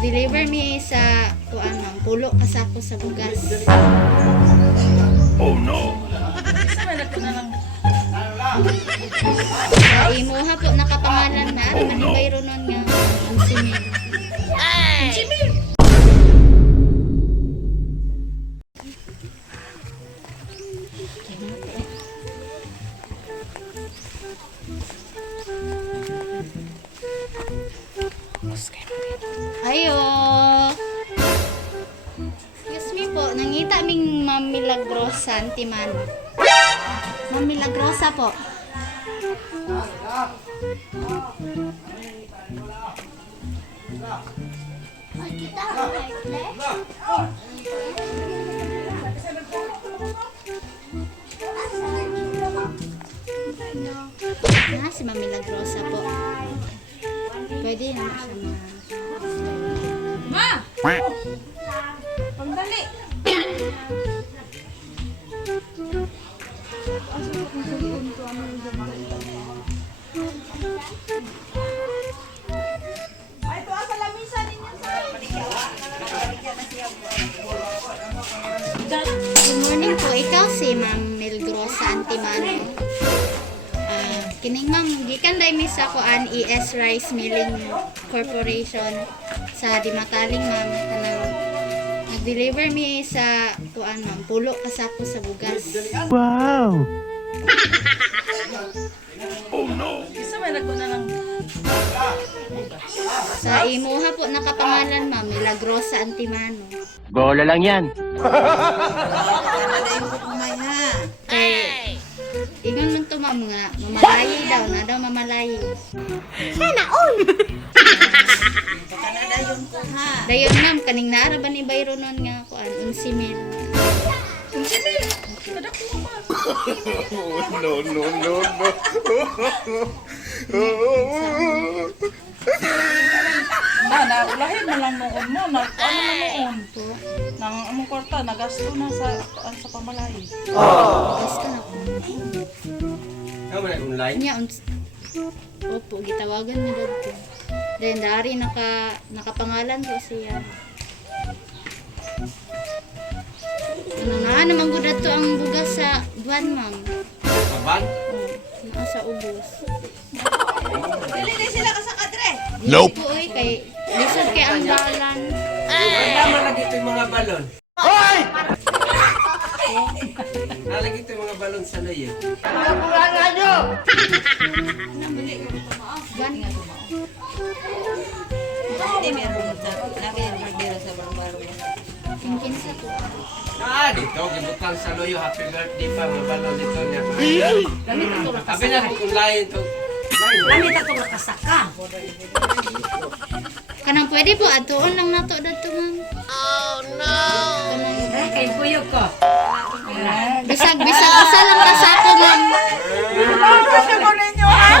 Nag-deliver mi sa kuan ma'am, pulo kasako sa bugas. Oh no! Sa imuha po nakapangalan na, manibay ron nun nga, ang simil. Ayo. Excuse me po, nangita ming Ma'am Milagrosa Antiman. Ma'am Milagrosa po. Si Ma'am Milagrosa po. Pwede naman siya Ma! Pagdali! Ay, ito asa lamisan ninyo sa Good morning po. Ikaw si Ma'am Milagrosa Antimano. Kining ma'am, gikan dai mi sa kuan ES Rice Milling Corporation sa Dimataling ma'am. Kanang nag-deliver mi sa kuan ma'am, pulo kasako sa bugas. Wow! Oh no! isa may nagkuna ng Sa imuha po nakapangalan ma'am, Milagrosa Antimano. Bola lang yan! Kay ingon man to ma'am nga, mamalayi daw, na daw mamalayi. Sana all! kanadayon ko ha. Dayon ma'am, kaning naara ba ni Bayro nun nga kuan, 11,000. Kada ko ba? No, no, no, no! Ulahin mo lang noon mo. Ano na noon? Nang among kwarta, nagasto na sa pamalayi. Basta na po. Kamu na online? Nya opo, gitawagan ni dito. Then dari nakapangalan po siya. Ano nga naman gud ato ang bugas sa buwan ma'am. Kaban? Sa ubos. Dili din sila ka sa kadre. Nope. Po kay lisod kay ang dalan. Tama lagi ito yung mga balon. Hoy! Nalagi ito yung mga balon sa layo. Buwan nga to ma'am. Hindi meron sa lagi yung barbero sa barbaro. Tingkin sa to. Dito, gibutang sa loyo. Happy birthday pa, mga balon dito niya. Gamit ito lang Sabi na kung lain ito. Gamit ito lang kasaka. Kanang pwede po atuon lang nato dito ma'am. Kay puyo ko. Bisag usa lang kasako ma'am. Kasi ko ninyo ha?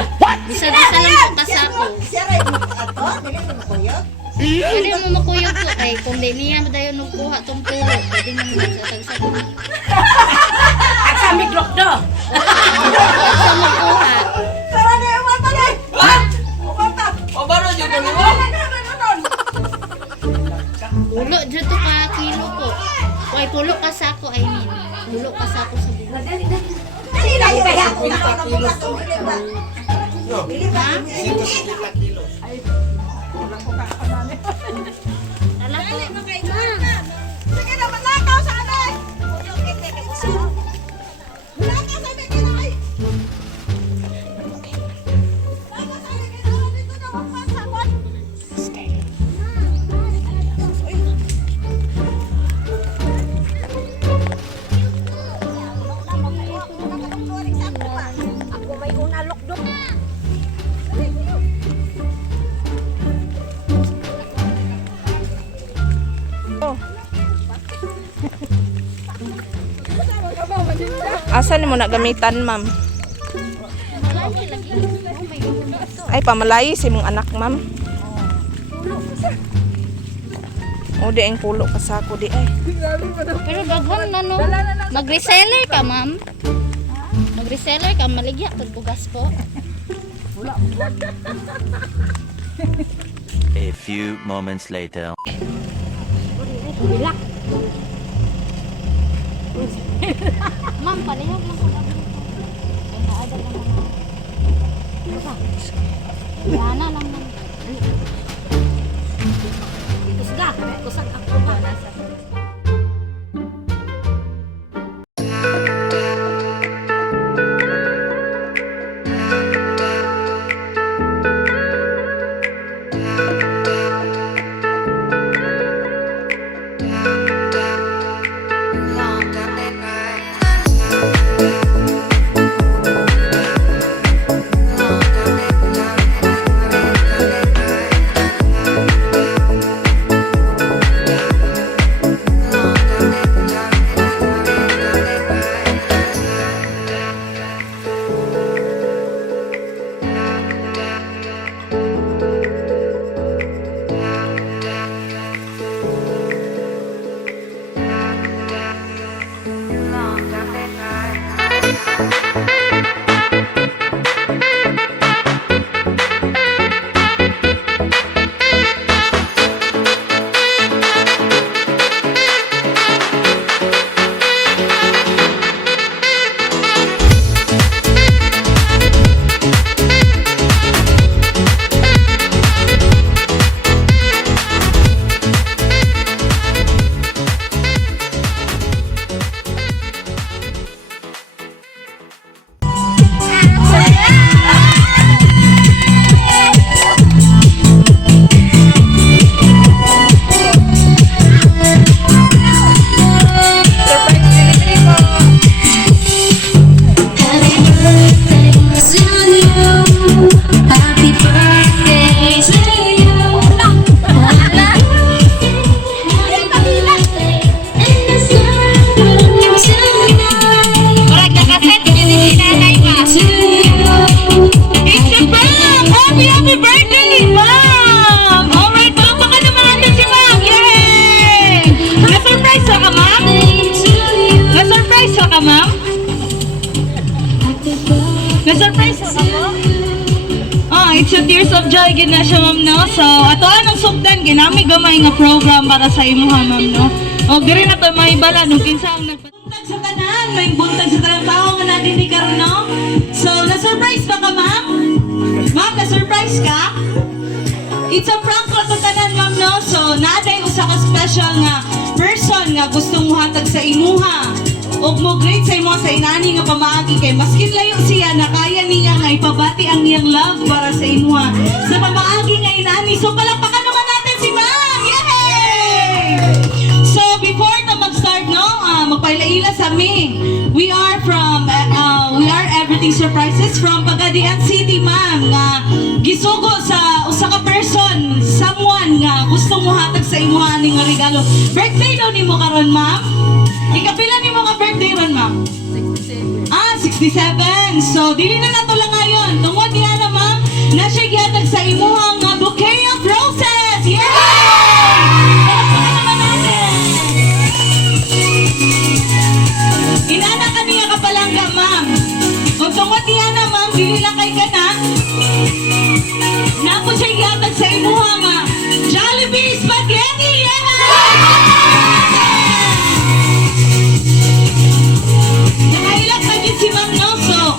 Bisag usa lang po kasako. Siya rin mo ato? Dili mo makuyot? Pwede mo makuyog po kay kung di niya dayon nagkuha tong pulo, pwede mo magsatag-sag. At sa miglok do. Sa magkuha. Tara na yung mata na. What? Mata. O balon yun ano mo? Pulo dyan to ka kilo po. Kay pulo kasako, I mean. Pulo kasako sa buwan. Dali na yung kaya ko. Ha? 150 kilos. Tala po. Sige na, manakaw sa amin! Manakaw sa amin, kinakay! Ako may unalok doon. Asan mo na gamitan, ma'am? Malaki lagi. Oh my God. Ay, pamalayi si mong anak, ma'am. O, di ang pulo kasako di ay. Pero daghang na no. Mag-reseller ka, ma'am. Mag-reseller ka, maligya. Pagbugas po. A few moments later. Bilak. Ma'am, palihog lang kung abot ko. Ay, naada lang mga... Baka. Yana lang ng... Kusga. Kusag ako ba? Nasa... Na-surprise ako mo? It's a Tears of Joy gina siya, ma'am, no? So, ato anong sugdan, ginami gamay nga program para sa imo, ha, ma'am, no? O, diri na to, may bala, nung kinsa ang nagbuntag sa tanan, may buntag sa tanan tao nga natin ni karon, no? So, na-surprise ba ka, ma'am? Ma'am, na-surprise ka? It's a prank lang sa tanan, ma'am, no? So, naaday usa ka special nga person nga gustong muhatag sa imuha. Og mo great sa imo sa inani nga pamaagi kay maskin layo siya na kaya niya nga ipabati ang iyang love para sa imuha sa pamaagi nga inani. So palakpakan naman natin si Ma'am! Yay! So before na mag-start, no, magpailaila sa me. We are Everything Surprises from Pagadian City, ma'am, nga gisugo sa usa ka person, someone nga gusto mo hatag sa imuha ning nga regalo. Birthday daw nimo karon, ma'am. Ikapila nimo nga birthday ron, ma'am? 67. 67. So dili na nato lang ngayon. Tungod niya na, ma'am, na siya gihatag sa imuha nga bouquet of roses. Yay! Palakpakan naman natin. Inana kaniya kapalangga, ma'am. Kung tungod niya na, ma'am, dili lang kay ka na. Napo siya gihatag sa imuha nga Jollibee Spaghetti. Yay! Nakailag pa din si Ma'am Noso.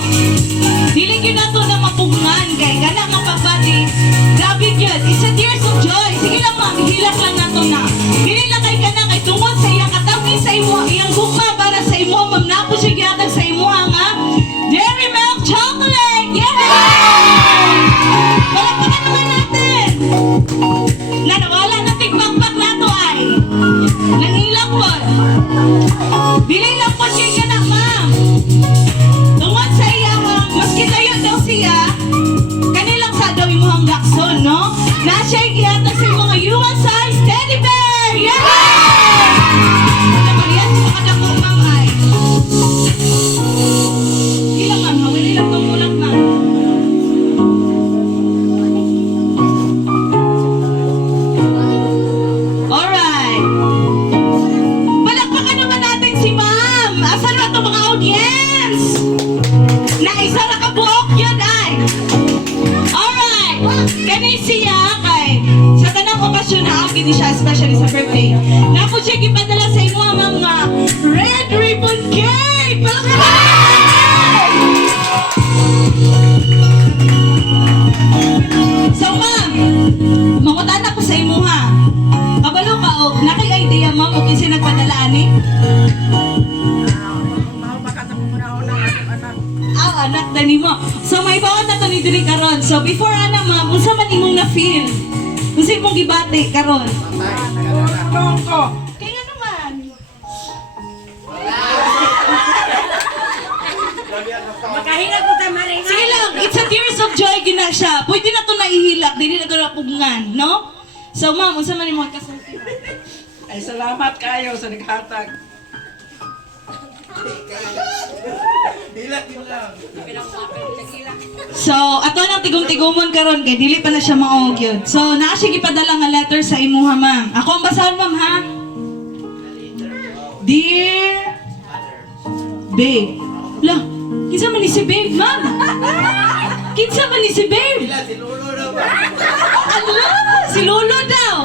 Dili yun na to na mapungan kay gana nga pagbati. Grabe yun. It's a tears of joy. Sige lang, ma'am. Hilak lang na to na. Dili lang kay gana kay tungod sa iyang katabi sa imo. Iyang gugma para sa imo. Ma'am, napo siya gihatag sa imo nga Dairy Milk Chocolate. Yay! Palakpakan naman natin. Na nawala na tigpakpak na to ay. Nangilang po. Dili lang po siya gana, ma'am. Tungod sa iya, maski tayo daw siya, kanilang sa daw imuhang gakson, no? Na siya gihatag sa mga human size teddy bear! Yeah! ni siya, especially sa birthday. Napo siya gipadala sa imo mga red ribbon cake! Palakpakan! So ma'am, mangutan ako sa imo ha. Kabalo ka og nakay idea ma'am og kinsa nagpadala ani? Anak dani mo. So may bawat na to ni diri karon. So before ana ma'am, unsa man imong na feel? Unsa imong gibati karon? Kaya nga naman. Sige lang, it's a tears of joy gina siya. Pwede na to naihilak, dili na to napugngan, no? So ma'am, unsa man imong kasulti? Ay, salamat kayo sa naghatag. So, ato nang tigom-tigomon karon kay dili pa na siya maog yun. So, naa siya gipadala nga letter sa imuha, ma'am. Ako ang basahon, ma'am, ha? Dear Babe. La, kinsa man ni si Babe, ma'am? Kinsa man ni si Babe? Si Lolo na ba? Ala, si Lolo daw.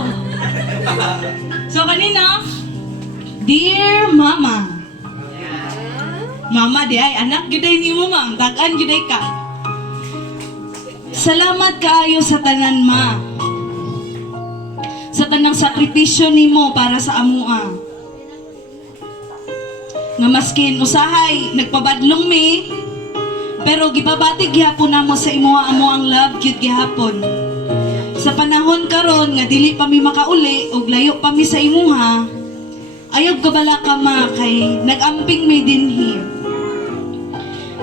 So, kanina, Dear Mama. Mama di ay anak gyuday nimo ma'am, dag-an gyuday ka. Salamat kaayo sa tanan ma. Sa tanang sakripisyo nimo para sa amoa. Nga maskin usahay nagpabadlong mi, pero gipabati gihapon namo sa imo amo ang love gyud gihapon. Sa panahon karon nga dili pa mi makauli ug layo pa mi sa imuha, ayog kabala ka ma kay nag-amping mi dinhi.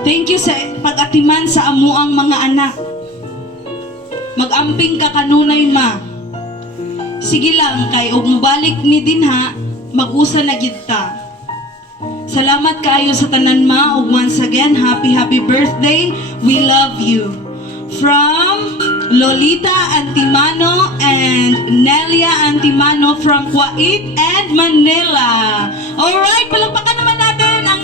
Thank you sa pag-atiman sa amuang mga anak. Mag-amping ka kanunay ma. Sige lang kay ug mobalik ni dinha, mag-usa na gyud ta. Salamat kaayo sa tanan ma ug once again happy birthday. We love you. From Lolita Antimano and Nelia Antimano from Kuwait and Manila. Alright, palakpakan naman natin ang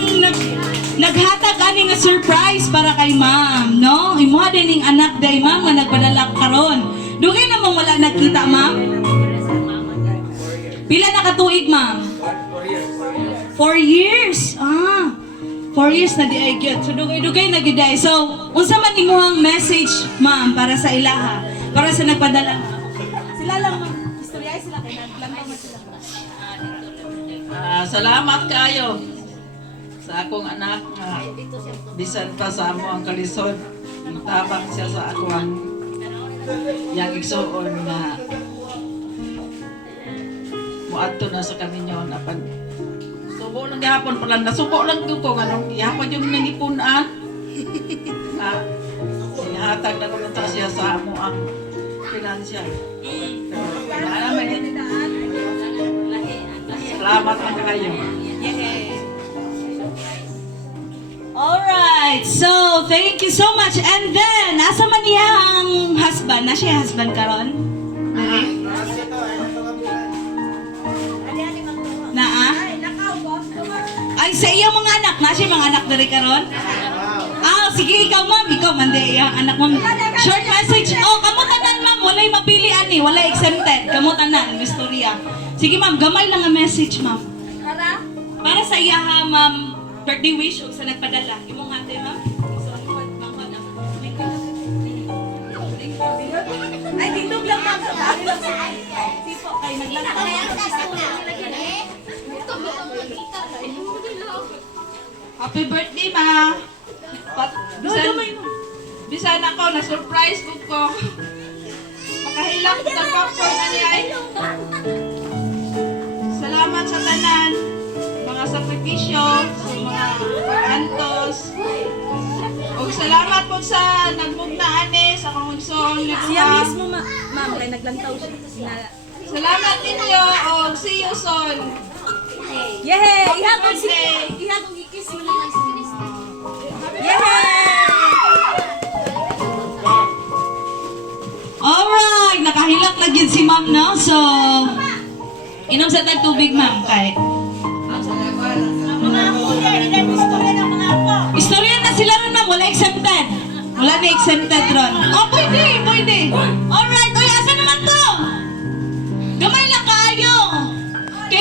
naghatag ani nga surprise para kay ma'am, no? Imuha din ning anak day ma'am nga nagpadala karon. Dugay namang wala nagkita ma'am. Pila na katuig ma'am? 4 years. 4 years na di ay gyud. So dugay-dugay na gyud ay. So unsa man imuhang message ma'am para sa ilaha, para sa nagpadala? Sila lang ma'am. Istorya sila kay naglantaw man sila. Salamat kayo sa akong anak nga bisan pa sa amo ang kalisod. Tabang siya sa ako ang yang igsuon nga muadto na sa kaminyo na pag subo lang gihapon pa lang nasubo lang ko nga nung gihapon yung nangipunan nga ihatag na naman ta siya sa amo ang financial. Salamat na kayo. Alright, so thank you so much. And then, asa man iyang husband? Na siya husband karon? Naa? Ay, sa iyang mga anak. Na siya mga anak diri karon? Sige, ikaw ma'am. Ikaw, mandi iyang anak ma'am. Short message. Kamo tanan ma'am. Walay mapili ani. Walay exempted. Kamo tanan, Mistoria. Sige ma'am, gamay lang ang message ma'am. Para sa iya ha ma'am. Birthday wish o sa nagpadala. Imong ate, ma'am? Ay, tindog lang, ma'am. Sa bahay lang sa tipo. Kay naglantaw. Happy birthday, ma! Bisan ako, na-surprise ko. Makahilak ko sa popcorn na niya. Salamat sa tanan. Mga sakripisyo, sa mga pag-antos. O salamat po sa nagmugnaane sa kongregasyon. Siya mismo, ma'am, kay naglantaw siya. Salamat ninyo o see you soon. Yehey! Ihagong ikis mo naman si Krista. Yehey! Alright, nakahilak na yun si ma'am, no? So, inom sa tubig, ma'am, kay. Istorya na sila ron, ma'am. Wala exempted. Wala na exempted ron. Pwede. Alright. Uy, asa naman to? Gamay lang ka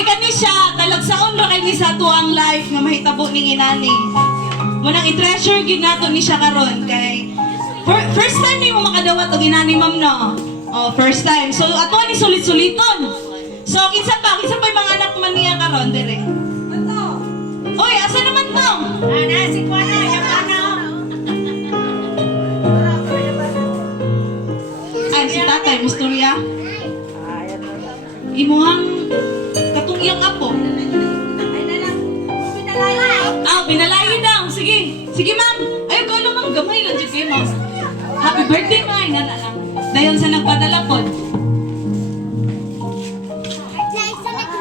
Kay kani siya, talagsaon ra kay ni sa ato ang life nga mahitabo ning inani. Munang i-treasure gyud nato ni siya karon kay first time ni mo makadawat og inani ma'am no. Oh, first time. So ato ni sulit-suliton. So kinsa pa yung mga anak man niya karon dire. Oy, asa naman to? Ana, si Kuana, yung ano. Ay, si tatay, musturya. Imuhang katungyang apo. Ah, binalayo daw. Sige. Sige, ma'am. Ayaw ko alam, ma'am. Gamay lang dyan kayo, ma'am. Happy birthday, ma'am. Nga na lang. Dayon sa nagpadala po.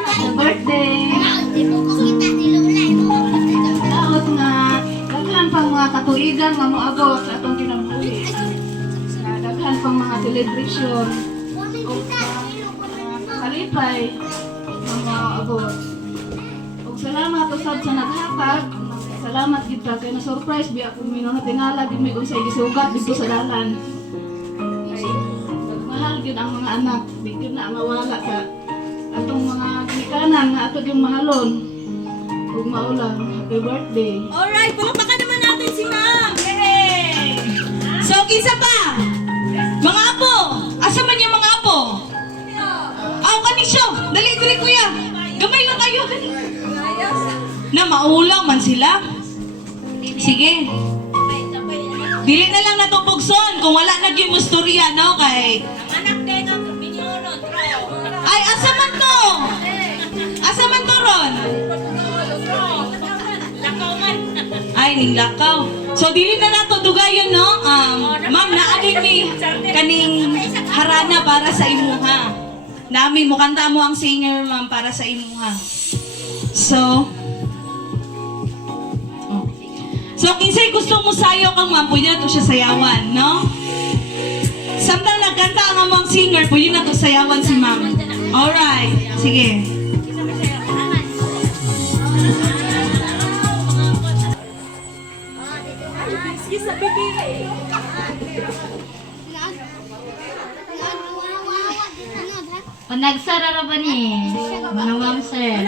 Happy birthday. Laot nga. Daghan pang mga katuigan nga moabot sa atong kinabuhi. Daghan pang mga celebration. O kalipay nga moabot. Og salamat usab sa naghatag. Salamat gid ka kay na-surprise bi ako minong natingala gid mi unsay gisugat dito sa dalan. Ay, mahal gid ang mga anak, di gid na mawala sa atong mga ginikanan nga ato yung mahalon. Ug maulang happy birthday. Alright, palakpakan naman natin si ma'am. Yay! So, kinsa pa? Mga apo. Asa man yung mga apo? Kanisyo. Dali, kuya. Gamay lang kayo. Na maulang man sila. Sige. Dili na lang natupugson kung wala na yung musturya, no? Kay... Ay, asa man to? Asa man to ron? Ay, ning lakaw. So, dili na nato dugayon, no? Ma'am, naadin mi kaning harana para sa imuha. Nami, mukanta mo ang singer, ma'am, para sa imuha. So, kinsay gusto mo sayo kang ma'am, pwede na to siya sayawan, no? Samtang nagkanta ang among singer, pwede na to sayawan si ma'am. Alright, sige. O nagsara ra ba ni? Mga ma'am sir.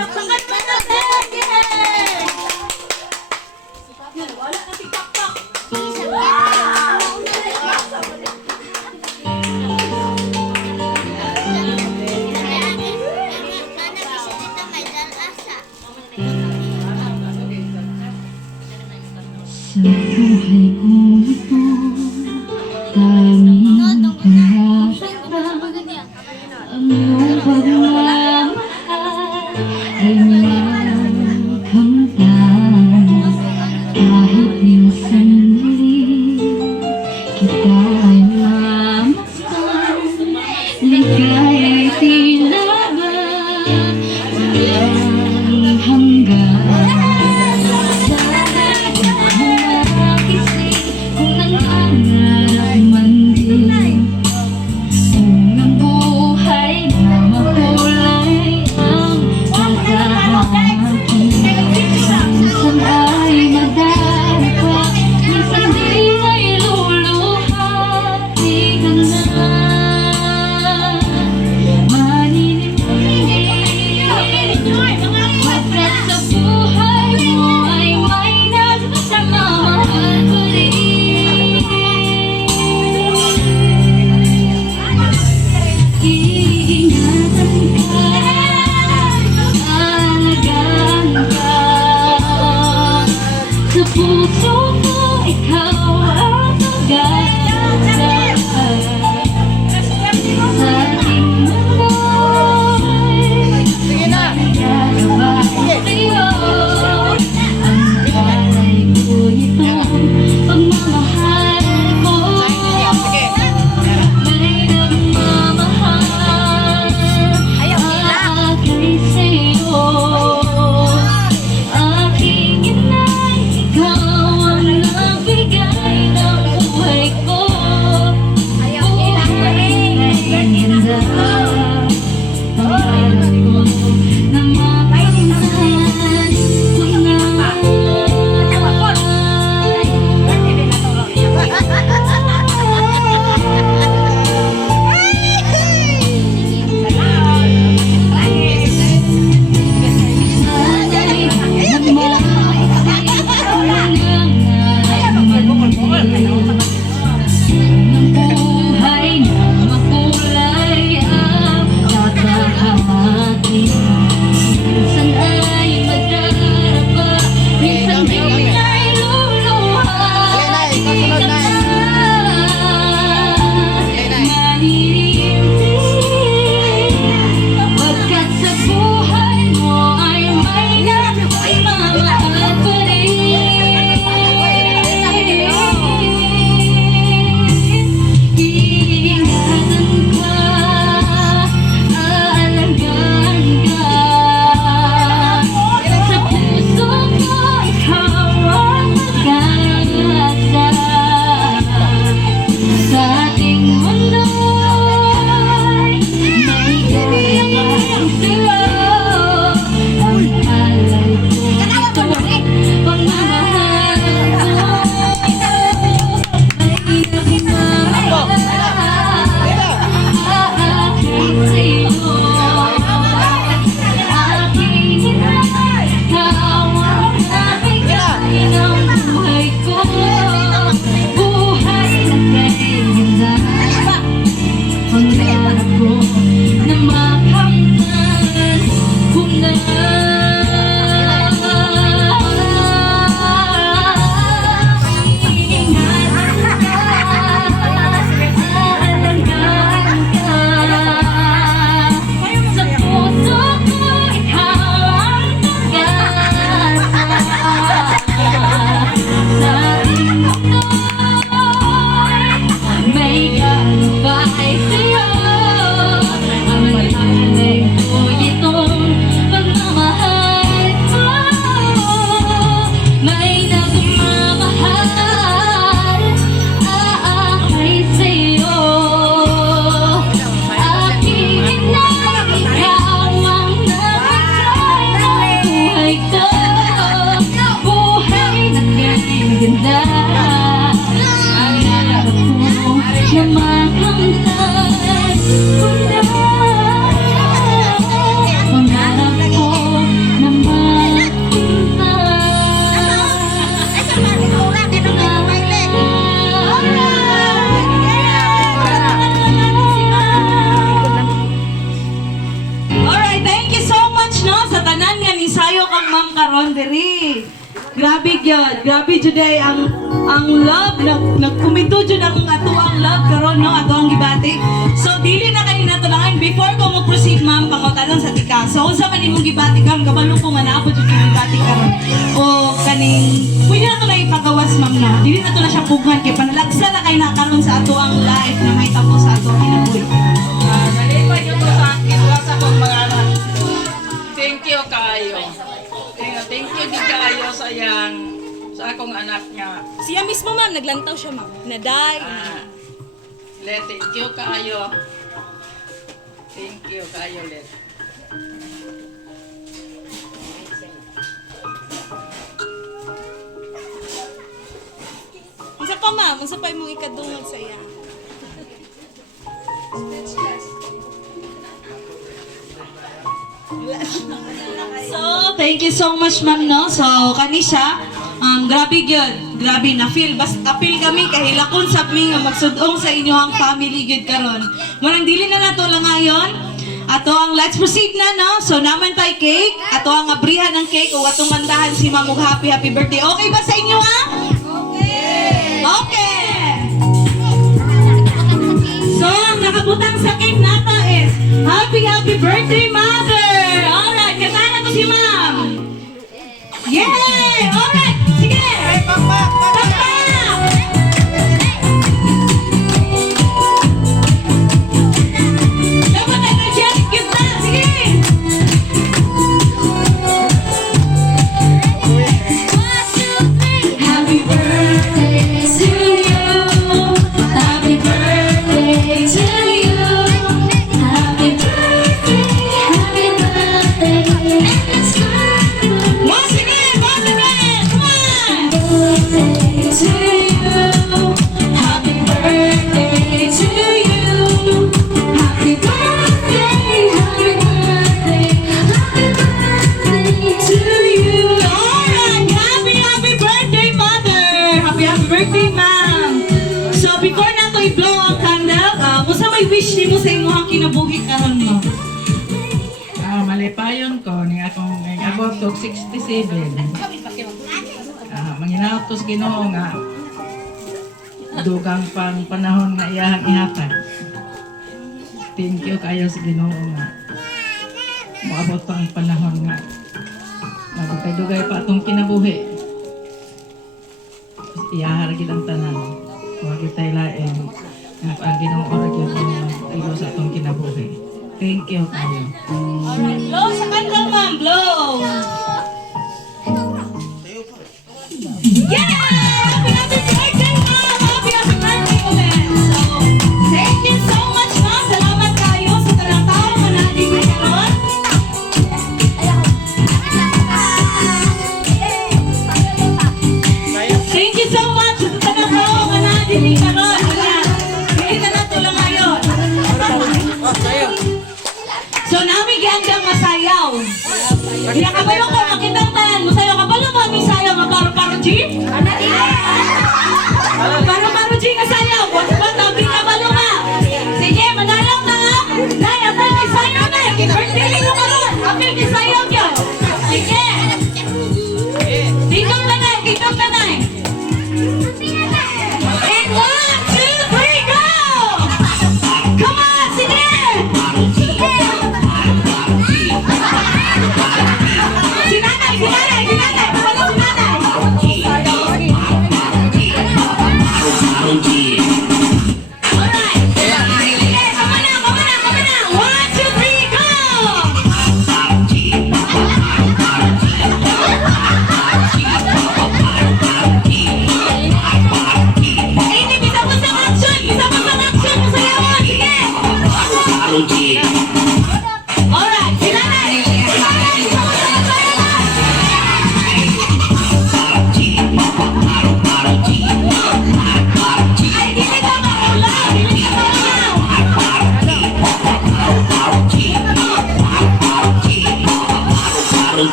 Sa buhay kong ito, tanging pangarap ang iyong pagmamahal ay niyang kamtan. Kahit minsan muli kita ay mamasdan, ligaya'y tila ba walang hanggan. Aking inay, ikaw ang imuhang ma'am karon diri. Grabe gyud. Grabe jud ay ang love nagkumento jud ang ato ang love karon no ato ang gibati. So dili na kay nato lang before ko mo proceed ma'am pangutanon sa tika. So unsa man imong gibati karon kabalo ko nga naapod jud gibati karon. O kaning pwede na to na ipagawas ma'am na. Dili na to na siya pughan kay panalagsa na kay na karon sa ato ang life na may tapos sa ato ang kinabuhi. Nalipay yun ko sa akin, sa akong mga anak. Thank you kayo. Thank you din kayo sa akong anak nga. Siya mismo ma'am, naglantaw siya ma'am. Naday. Thank you kayo. Thank you kayo, Let. Unsa pa ma'am? Unsa pa imong ikadungog sa iya? So, thank you so much ma'am no. So, kani siya grabe gyud. Grabe na feel apil kami kahilakon sa mi nga magsudong sa inyohang family gyud karon. Murang dili na nato lang ayon. Ato ang let's proceed na no. So, naman tay cake. Ato ang abrihan ng cake o atong mandahan si ma'am og happy birthday. Okay ba sa inyo ha? Okay. Okay. So, ang nakabutang sa cake nato is happy birthday mother. Alright, kasama to si ma'am. Yay! Alright, sige. Pakpak. Dapat energetic gift na. Sige. Happy birthday to you. Happy birthday to you. Happy birthday, happy birthday. And it's good. Once again, come on. Birthday to you. Happy birthday to you. Happy birthday, happy birthday. Happy birthday to you. Alright, happy birthday, mother. Happy birthday, ma'am. So before na to i-blow ang candle, musa may wish nimo sa imong kinabuhi karon mo? Malipayon ko ni akong abot og 67. Manginaot ko sa Ginoo nga dugang pang panahon nga iyahang ihatag. Thank you kayo sa Ginoo nga moabot pa ang panahon nga magdugay pa atong kinabuhi. Iyahar gid ang tanan. Wa gyud tay lain nga ang Ginoo ora gyud ilo sa atong kinabuhi. Thank you kayo. Alright, blow sa candle, ma'am. Blow. Yeah! Happy birthday, ma'am! Happy birthday ulit! So, thank you so much, ma'am. Salamat kayo sa talang tao nga natin karon. Thank you so much sa talang tao nga natin karon. Hindi na nato lang ngayon. So, nami gandang masayaw. Kinakabayo ko, makitang tanan. Masayaw ka pala ba? May sayaw nga paro-paro G? Paro-paro G nga sayaw. What's ba? Tabi ka ba nga? Sige, manalaw na nga. Dahil, apel, may sayaw na. Birthday mo karon. Apel, may sayaw yun. Sige. Tikong tanay, tikong tanay. And 1, 2, 3, go! Come on, sige! Si nanay! Wala si nanay! Alright! Come on na! 1, 2, 3, go!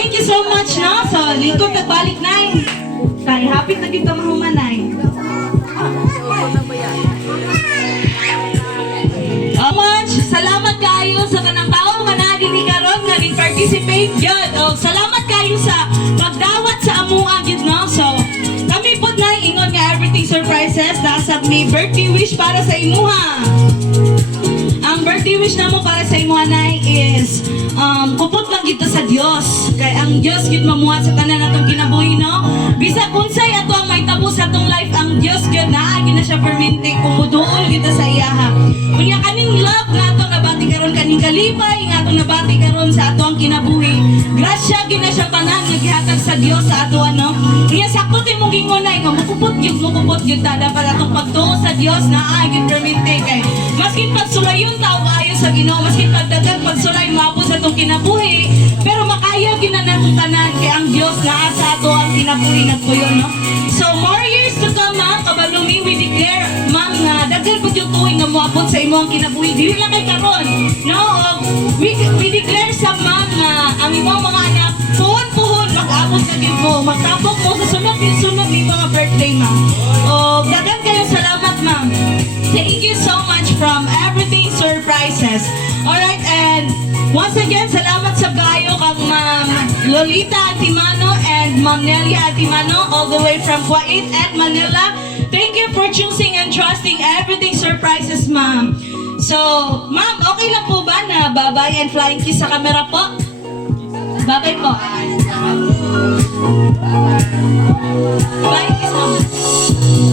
thank you so much, no? So, lingkod nagbalik na kay happy na dito mahumanay. Much, salamat kayo sa kanang tao nga na ni karon nga participate gyud. O salamat kayo sa pagdawat sa amuha gyud, no? So, kami pod na ingon nga everything surprises nasa may birthday wish para sa imuha. Ang birthday wish namo para sa imuha nay is kupot lang kita sa Dios. Kay ang Dios gyud mamuhat sa tanan natong kinabuhi, no? Bisag unsay ato ang mahitabo sa atong life, ang Dios gyud naa gyud na siya permente kumuduol kita sa iyaha. Unya kaning love nga ato nabati karon, kaning kalipay nga ato nabati karon sa ato ang kinabuhi. Grasya gyud na siya tanan nga gihatag sa Dios sa ato, ano? Unya sakto ti mong gingonay nga mukupot gyud ta dapat atong pagtuo sa Dios naa gyud permente kay maskin pagsulayon taw kaayo sa Ginoo, maskin pagdagan pagsulay maabot sa atong kinabuhi, pero makaya gyud na natong tanan kay ang Dios naa sa ato ang kinabuhi nagtuyon, no? So more years to come, ha, kabalumi, we declare, ma'am, nga daghan pud yung tuig nga moabot sa imo ang kinabuhi, dili lang kay karon, no? We declare sa ma'am nga ang imong mga anak puhon mag-abot sa gyud mo, magtabok mo sa sunod ni mga birthday, ma'am. O daghan kayo salamat, ma'am. Thank you so much from Everything Surprises. Alright, and once again, salamat sa gayo kang Ma'am Lolita Atimano and Ma'am Nelia Atimano all the way from Kuwait and Manila. Thank you for choosing and trusting Everything Surprises, ma'am. So, ma'am, okay lang po ba na bye-bye and flying kiss sa camera po? Bye-bye po. Flying kiss, ma'am.